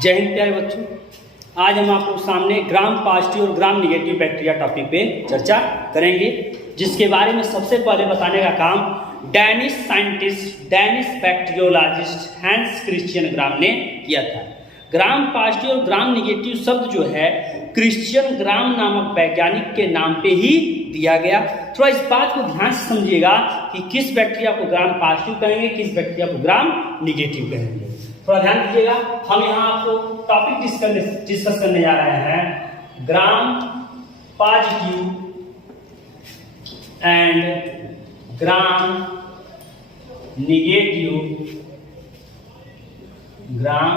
जय हिंद प्यारे बच्चों। आज हम आपको सामने ग्राम पॉजिटिव और ग्राम निगेटिव बैक्टीरिया टॉपिक पे चर्चा करेंगे, जिसके बारे में सबसे पहले बताने का काम Danish scientist, Danish bacteriologist Hans Christian ग्राम ने किया था। ग्राम पॉजिटिव और ग्राम निगेटिव शब्द जो है क्रिश्चियन ग्राम नामक वैज्ञानिक के नाम पे ही दिया गया। थोड़ा इस बात को ध्यान से समझिएगा कि किस बैक्टीरिया को ग्राम पॉजिटिव कहेंगे, किस बैक्टीरिया को ग्राम निगेटिव कहेंगे। थोड़ा ध्यान दीजिएगा। हम यहाँ आपको टॉपिक डिस्कस करने जा रहे हैं gram positive and gram negative, gram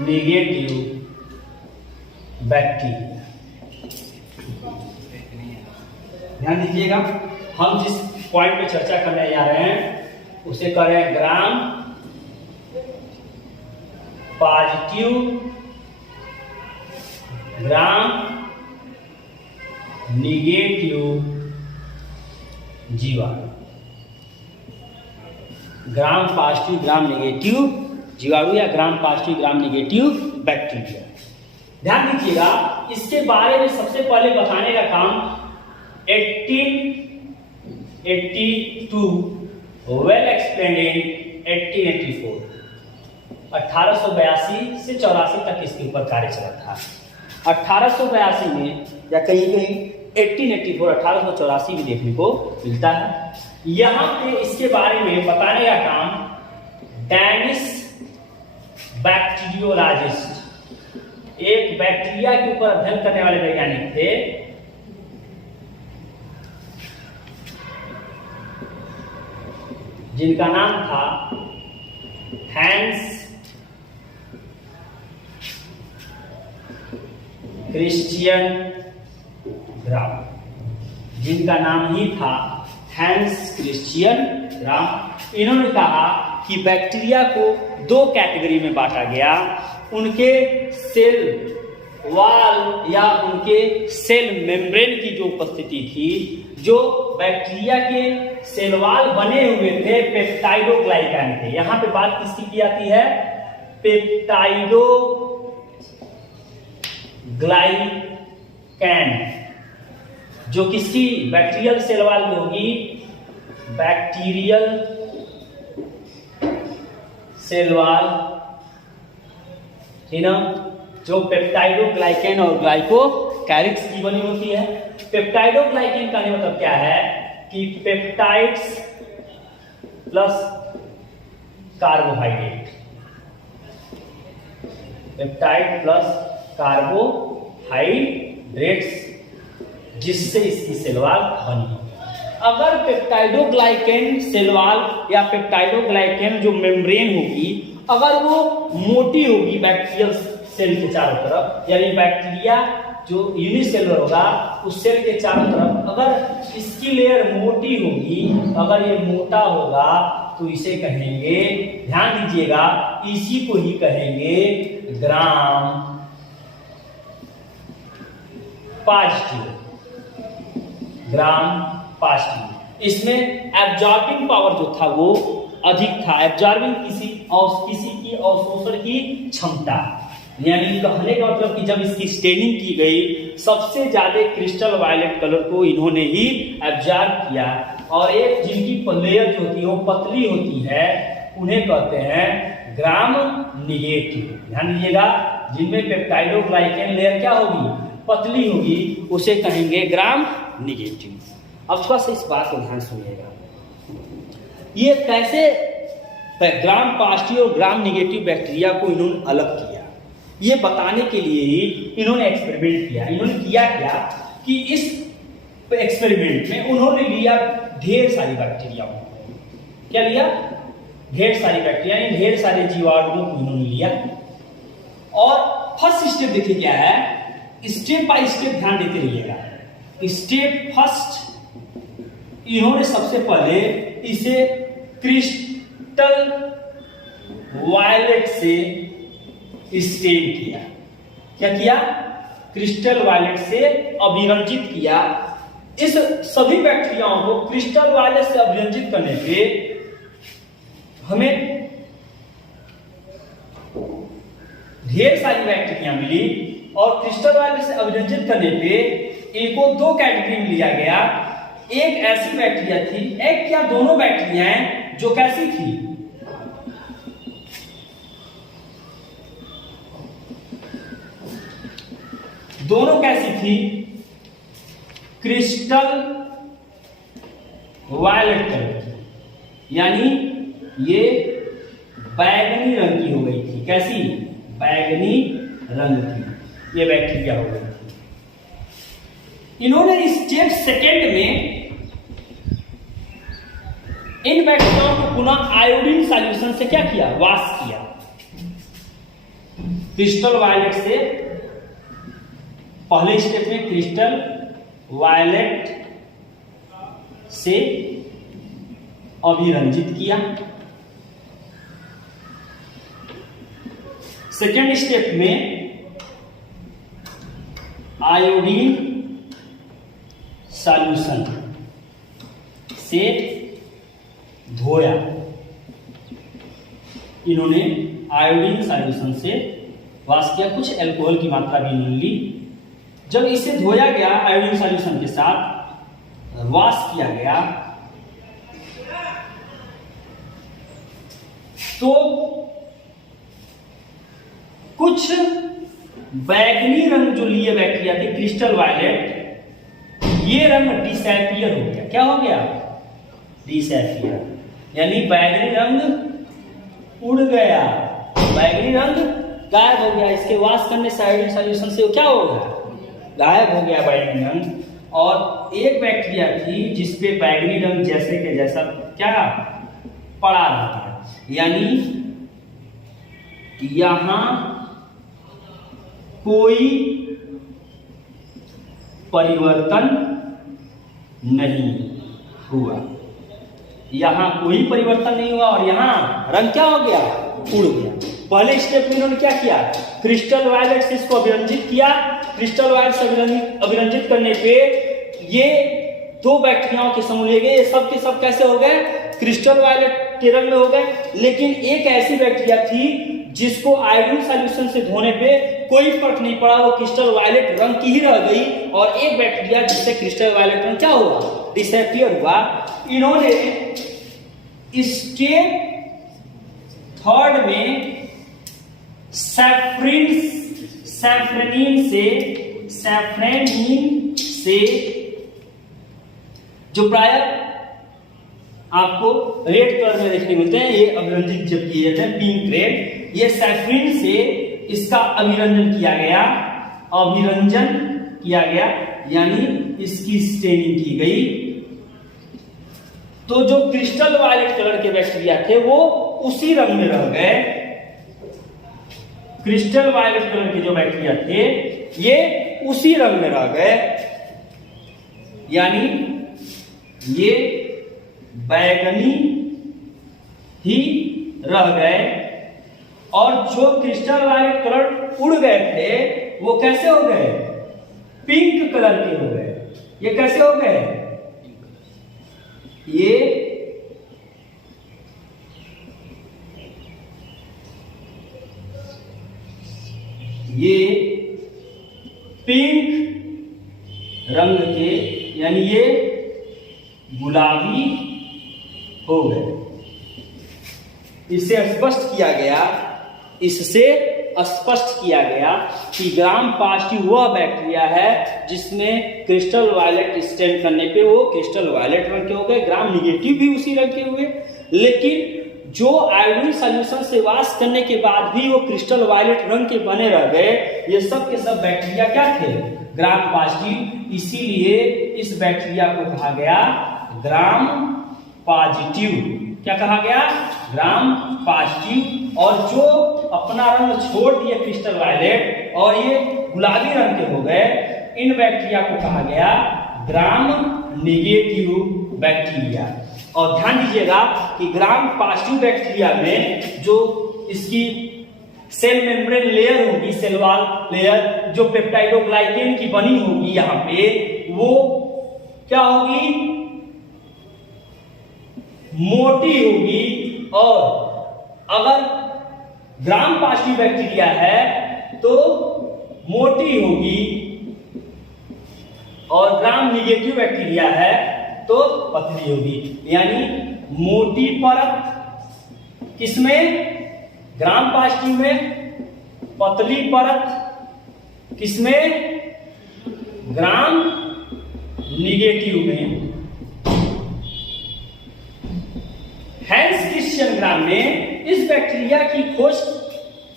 negative bacteria. ध्यान दीजिएगा, हम जिस पॉइंट पे चर्चा करने जा रहे हैं उसे करें ग्राम पॉजिटिव, ग्राम निगेटिव जीवाणु। ग्राम पॉजिटिव ग्राम निगेटिव जीवाणु या gram positive gram negative bacteria. ध्यान दीजिएगा, इसके बारे में सबसे पहले बताने का काम 1882 वेल एक्सप्लेन्ड इन 1884, 1882 से 84 तक इसके ऊपर कार्य चला था। 1882 में या कहीं कहीं 1884 1884 भी देखने को मिलता है। यहाँ पे इसके बारे में बताने का काम डैनिश बैक्टीरियोलॉजिस्ट, एक बैक्टीरिया के ऊपर अध्ययन करने वाले वैज्ञानिक थे, जिनका नाम था हैंस क्रिश्चियन ग्राम, जिनका नाम ही था हैंस क्रिश्चियन ग्राम। इन्होंने कहा कि बैक्टीरिया को दो कैटेगरी में बांटा गया, उनके सेल वाल या उनके सेल मेम्ब्रेन की जो उपस्थिति थी, जो बैक्टीरिया के सेल वाल बने हुए थे पेप्टाइडोग्लाइकैन थे। यहां पे बात किसकी की जाती है? पेप्टाइडोग्लाइकैन, जो किसी बैक्टीरियल सेल वाल में होगी, बैक्टीरियल सेल वाल, ठीक ना, जो पेप्टाइडोग्लाइकैन और ग्लाइकोकैरिक्स की बनी होती है। पेप्टाइडोग्लाइकैन का मतलब क्या है कि peptides plus carbohydrate, peptide plus carbohydrates, जिससे इसकी सेलवाल बनी है। अगर पेप्टाइडोग्लाइकैन सेलवाल या पेप्टाइडोग्लाइकैन जो मेम्ब्रेन होगी, अगर वो मोटी होगी बैक्टीरियल सेल के चारों तरफ, यानी बैक्टीरिया जो यूनिसेलुलर होगा उस सेल के चारों तरफ अगर इसकी लेयर मोटी होगी, अगर ये मोटा होगा तो इसे कहेंगे, ध्यान दीजिएगा, इसी को ही कहेंगे ग्राम पॉजिटिव, ग्राम पॉजिटिव। इसमें एब्जॉर्बिंग पावर जो था वो अधिक था, एब्जॉर्बिंग किसी की अवशोषण की क्षमता, यानी कहने का मतलब कि जब इसकी स्टेनिंग की गई, सबसे ज्यादा क्रिस्टल वायलेट कलर को इन्होंने ही एब्जॉर्ब किया, और एक जिनकी लेयर जो होती है वो पतली होती है, उन्हें कहते हैं ग्राम निगेटिव। ध्यान दीजिएगा, जिनमें पेप्टाइडोग्लाइकैन लेयर क्या होगी? पतली होगी, उसे कहेंगे ग्राम निगेटिव। अब थोड़ा सा इस बात को ध्यान सुनिएगा, ये कैसे ग्राम पॉजिटिव और ग्राम निगेटिव बैक्टीरिया को इन्होंने अलग किया, ये बताने के लिए ही इन्होंने एक्सपेरिमेंट किया। इन्होंने किया क्या कि इस एक्सपेरिमेंट में उन्होंने लिया ढेर सारी बैक्टीरिया। क्या लिया? ढेर सारी बैक्टीरिया, यानी ढेर सारे जीवाणुओं को इन्होंने लिया। और फर्स्ट स्टेप देखिए क्या है, स्टेप बाय स्टेप ध्यान देते रहिएगा। स्टेप फर्स्ट, इन्होंने सबसे पहले इसे क्रिस्टल वायलेट से स्टेन किया। क्या किया? क्रिस्टल वायलेट से अभिरंजित किया। इस सभी बैक्टीरियाओं को क्रिस्टल वायलेट से अभिरंजित करने पे हमें ढेर सारी बैक्टीरिया मिली और क्रिस्टल वायलेट से अभिरंजित करने पे इनको दो कैटेगरी में लिया गया। एक ऐसी बैक्टीरिया थी, एक क्या दोनों बैक्टीरियाएं जो कैसी थी, दोनों कैसी थी, क्रिस्टल वायलेट कलर की, यानी ये बैगनी रंग की हो गई थी। कैसी? बैगनी रंग की ये बैक्टीरिया हो गई थी। इन्होंने स्टेप सेकेंड में इन बैक्टीरियाओं को पुनः आयोडीन सॉल्यूशन से क्या किया? वॉश किया। क्रिस्टल वायलेट से पहले स्टेप में क्रिस्टल वायलेट से अभिरंजित किया। सेकेंड स्टेप में आयोडीन सॉल्यूशन से धोया। इन्होंने आयोडीन सॉल्यूशन से वॉश किया, कुछ अल्कोहल की मात्रा भी इन्होंने ली। जब इसे धोया गया आयोडीन सॉल्यूशन के साथ वॉश किया गया तो कुछ बैगनी रंग जो लिए बैक्टीरिया थे क्रिस्टल वायलेट, ये रंग डिसअपियर हो गया। क्या हो गया? डिसअपियर, यानी बैगनी रंग उड़ गया, बैगनी रंग गायब हो गया। इसके वॉश करने से आयोडीन सॉल्यूशन से क्या होगा? गायब हो गया बैगनी रंग। और एक बैक्टीरिया थी जिसपे बैगनी रंग जैसे के जैसा क्या पड़ा रहता है, यानी यहां कोई परिवर्तन नहीं हुआ, यहां कोई परिवर्तन नहीं हुआ और यहां रंग क्या हो गया? उड़ गया। पहले स्टेप में इन्होंने क्या किया? क्रिस्टल वायलेट से इसको अभिरंजित किया। क्रिस्टल वायलेट से अभिरंजित करने पे ये दो बैक्टीरियाओं के समूह ले गए। ये सब के सब कैसे हो गए? क्रिस्टल वायलेट के रंग में हो गए। लेकिन एक ऐसी बैक्टीरिया थी जिसको आयोडीन सॉल्यूशन से धोने पे कोई फर्क नहीं पड़ा, वो क्रिस्टल वायलेट रंग की ही रह गई। और एक बैक्टीरिया जिससे क्रिस्टल वायलेट रंग क्या हुआ? डिसअपियर हुआ। इन्होंने स्टेप थर्ड में सैफ्रेनिन से जो प्राय आपको रेड कलर में देखने मिलते हैं, ये अभिरंजित जब किए जाते हैं पिंक रेड, ये सैफ्रिन से इसका अभिरंजन किया गया, यानी इसकी स्टेनिंग की गई। तो जो क्रिस्टल वायलेट कलर के बैक्टीरिया थे वो उसी रंग में रह गए। क्रिस्टल वायलेट कलर के जो बैक्टीरिया थे ये उसी रंग में रह गए, यानी ये बैगनी ही रह गए। और जो क्रिस्टल वायलेट कलर उड़ गए थे वो कैसे हो गए? पिंक कलर के हो गए। ये कैसे हो गए? ये पिंक रंग के, यानी ये गुलाबी हो गए। इससे स्पष्ट किया गया कि ग्राम पॉजिटिव वह बैक्टीरिया है जिसमें क्रिस्टल वायलेट स्टेन करने पे वो क्रिस्टल वायलेट रंग के हो गए, ग्राम निगेटिव भी उसी रंग के हुए। लेकिन जो आयोडीन सॉल्यूशन से वॉश करने के बाद भी वो क्रिस्टल वायलेट रंग के बने रह गए, ये सब के सब बैक्टीरिया क्या थे? Gram positive. इसीलिए इस बैक्टीरिया को कहा गया ग्राम पॉजिटिव। क्या कहा गया? ग्राम पॉजिटिव। और जो अपना रंग छोड़ दिए क्रिस्टल वायलेट और ये गुलाबी रंग के हो गए, इन बैक्टीरिया को कहा गया ग्राम निगेटिव बैक्टीरिया। और ध्यान दीजिएगा कि ग्राम पॉजिटिव बैक्टीरिया में जो इसकी सेल मेम्ब्रेन लेयर होगी, सेल वॉल लेयर जो पेप्टाइडोग्लाइकेन की बनी होगी यहाँ पे, वो क्या होगी? मोटी होगी। और अगर ग्राम पॉजिटिव बैक्टीरिया है तो मोटी होगी, और ग्राम निगेटिव बैक्टीरिया है तो पतली होगी। यानी मोटी परत किसमें, ग्राम पॉजिटिव में, पतली परत किसमें, ग्राम निगेटिव में। हैंस क्रिश्चियन ग्राम ने इस बैक्टीरिया की खोज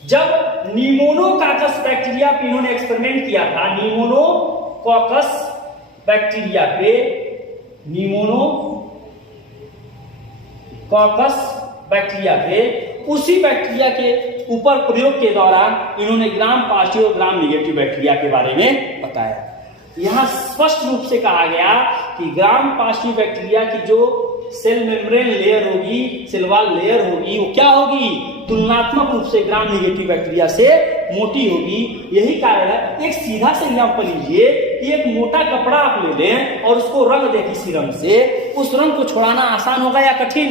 जब निमोनोकाकस बैक्टीरिया पे इन्होंने एक्सपेरिमेंट किया था, निमोनोकाकस बैक्टीरिया पे, निमोनोकाकस बैक्टीरिया पे, उसी बैक्टीरिया के ऊपर प्रयोग के दौरान इन्होंने ग्राम पॉजिटिव और ग्राम निगेटिव बैक्टीरिया के बारे में बताया। यहां स्पष्ट रूप से कहा गया कि ग्राम पॉजिटिव बैक्टीरिया की जो सेल मेम्ब्रेन लेयर होगी, सेल वॉल लेयर होगी, वो क्या होगी, तुलनात्मक रूप से ग्राम निगेटिव बैक्टीरिया से मोटी होगी। यही कारण है, एक सीधा से एग्जांपल लीजिए कि एक मोटा कपड़ा आप ले लें और उसको रंग दें किसी रंग से, उस रंग को छुड़ाना आसान होगा या कठिन,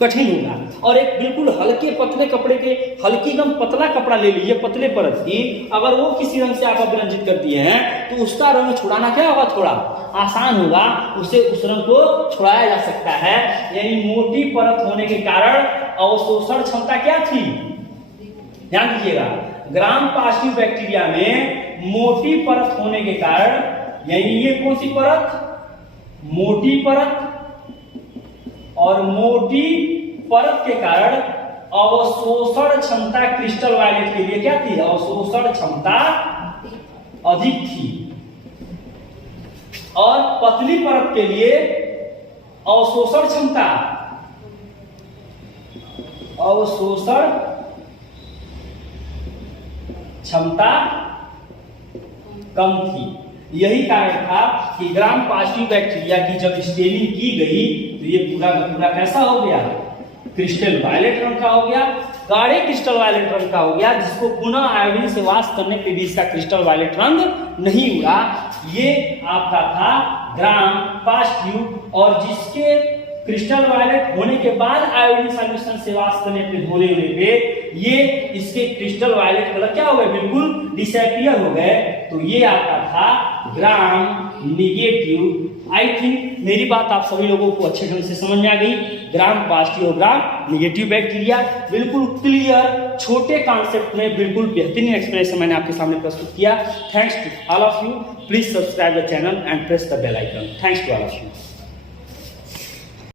कठिन होगा। और एक बिल्कुल हल्के पतले कपड़े के, हल्की एकदम पतला कपड़ा ले लीजिए पतले परत की, अगर वो किसी रंग से आप अभिरंजित कर दिए हैं तो उसका रंग छुड़ाना क्या होगा, थोड़ा आसान होगा, उसे उस रंग को छुड़ाया जा सकता है। यानी मोटी परत होने के कारण अवशोषण क्षमता क्या थी, ध्यान दीजिएगा, ग्राम पॉजिटिव बैक्टीरिया में मोटी परत होने के कारण, यानी ये कौन सी परत, मोटी परत, और मोटी परत के कारण अवशोषण क्षमता क्रिस्टल वायलेट के लिए क्या थी, अवशोषण क्षमता अधिक थी, और पतली परत के लिए अवशोषण क्षमता कम थी। यही कारण था कि ग्राम पॉजिटिव बैक्टीरिया की जब स्टेनिंग की गई तो ये पूरा का पूरा कैसा हो गया, क्रिस्टल वायलेट रंग का हो गया, गाढ़े क्रिस्टल वायलेट रंग का हो गया, जिसको पुनः आयोडीन से वाश करने पे भी इसका क्रिस्टल वायलेट रंग नहीं हुआ। ये आपका था ग्राम पॉजिटिव, और जिसके क्रिस्टल वायलेट होने के बाद आयोडीन सॉल्यूशन से वाश करने पे, धोने पे, ये इसके क्रिस्टल वायलेट कलर क्या हो गए, बिल्कुल डिसअपीयर हो गए। तो ये आपका था ग्राम निगेटिव। आई थिंक मेरी बात आप सभी लोगों को अच्छे ढंग से समझ में आ गई। ग्राम पॉजिटिव और ग्राम निगेटिव बैक्टीरिया बिल्कुल क्लियर, छोटे कॉन्सेप्ट में बिल्कुल बेहतरीन एक्सप्लेनेशन मैंने आपके सामने प्रस्तुत किया। Thanks to all of you. Please subscribe the channel and press the bell icon. Thanks to all of you.